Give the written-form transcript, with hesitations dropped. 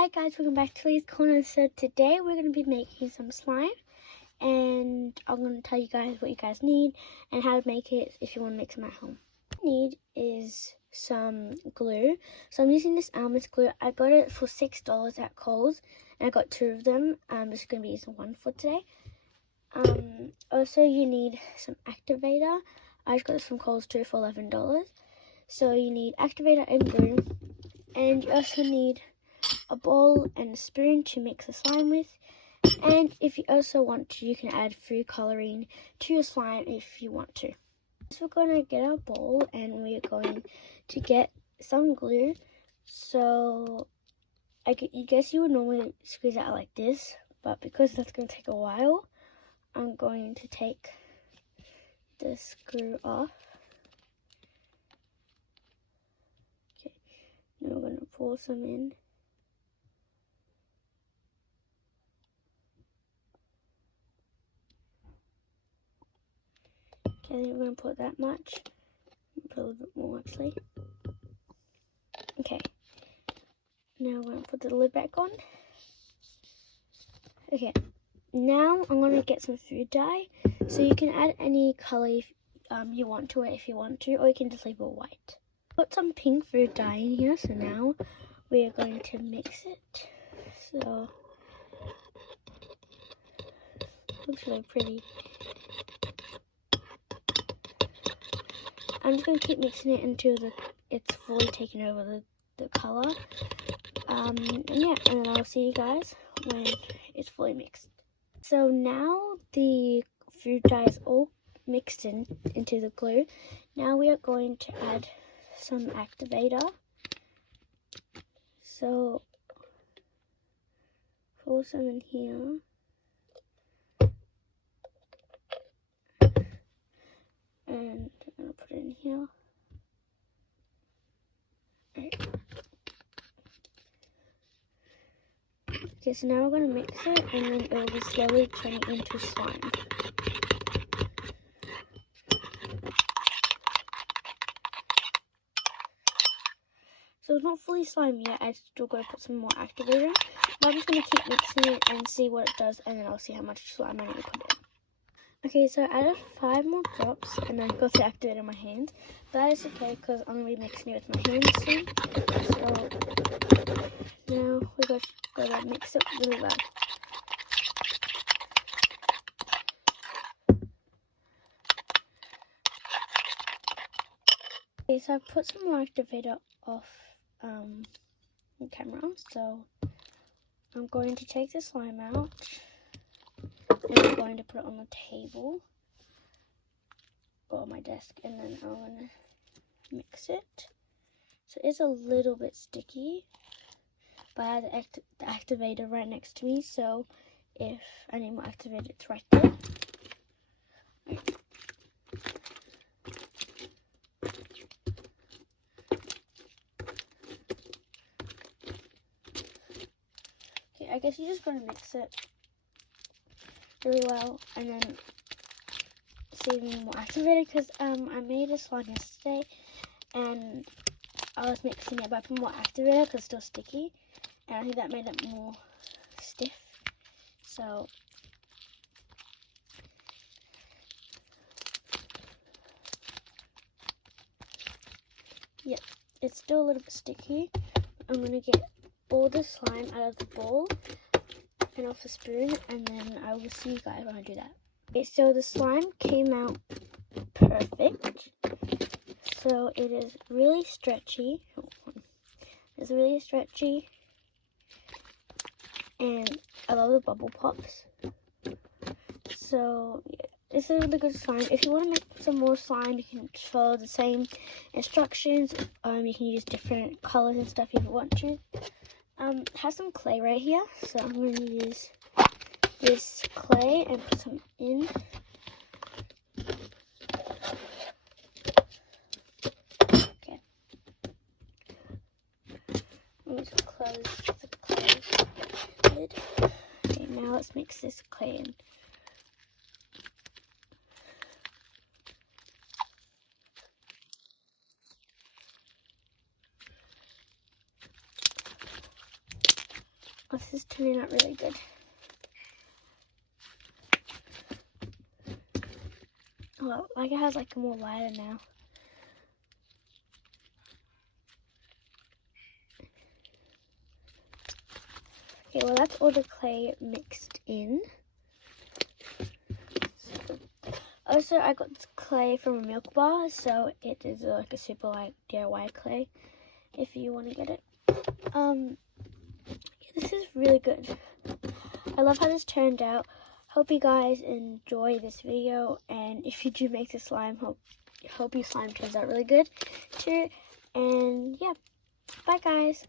Hi guys, welcome back to Lee's Corner. So today we're going to be making some slime, and I'm going to tell you guys what you guys need and how to make it if you want to make some at home. What you need is some glue. So I'm using this Elmer's glue. I got it for $6 at Kohl's, and I got 2 of them. I'm just going to be using 1 for today. Also you need some activator. I just got this from Kohl's too for $11. So you need activator and glue, and you also need a bowl and a spoon to mix the slime with. And if you also want to, you can add food coloring to your slime if you want to. So we're going to get our bowl and we're going to get some glue. So I guess you would normally squeeze it out like this, but because that's going to take a while, I'm going to take the screw off. Okay, now we're going to pour some in. Okay, I think we're going to put that much. Put a little bit more actually. Okay, now we're going to put the lid back on. Okay, now I'm going to get some food dye. So you can add any colour you want to it if you want to, or you can just leave it white. Put some pink food dye in here, so now we are going to mix it. So, looks really pretty. I'm just going to keep mixing it until it's fully taken over the colour. And then I'll see you guys when it's fully mixed. So now the food dye is all mixed into the glue. Now we are going to add some activator. So pour some in here. And I'm going to put it in here. Right. Okay, so now we're going to mix it, and then it will be slowly turning into slime. So it's not fully slime yet, I still got to put some more activator. But I'm just going to keep mixing it and see what it does, and then I'll see how much slime I need to put in. Okay, so I added 5 more drops, and I got the activator in my hands. But that is okay, because I'm going to be mixing it with my hands soon. So now we're going to mix it really well. Okay, so I put some more activator off the camera. So I'm going to take the slime out, and I'm going to put it on the table or on my desk, and then I'm going to mix it. So it's a little bit sticky, but I have the activator right next to me, so if I need more activator, it's right there. Okay, I guess you're just going to mix it really well, and then save me more activator, because I made a slime yesterday, and I was mixing it, but I put more activator because it's still sticky, and I think that made it more stiff. So yeah, it's still a little bit sticky. I'm going to get all the slime out of the bowl and off the spoon, and then I will see you guys when I do that. Okay, so the slime came out perfect. So it is really stretchy. It's really stretchy, and I love the bubble pops. So yeah, this is a really good slime. If you want to make some more slime, you can follow the same instructions. You can use different colors and stuff if you want to. Have some clay right here, so I'm going to use this clay and put some in. Okay. I'm going to close the clay lid. Okay, now let's mix this clay in. This is turning out really good. Well, like it has like more lighter now. Okay, well that's all the clay mixed in. Also, I got this clay from a Milk Bar, so it is like a super light DIY clay if you want to get it. Yeah, this is really good. I love how this turned out. Hope you guys enjoy this video, and if you do make the slime, hope your slime turns out really good too. And yeah, bye guys.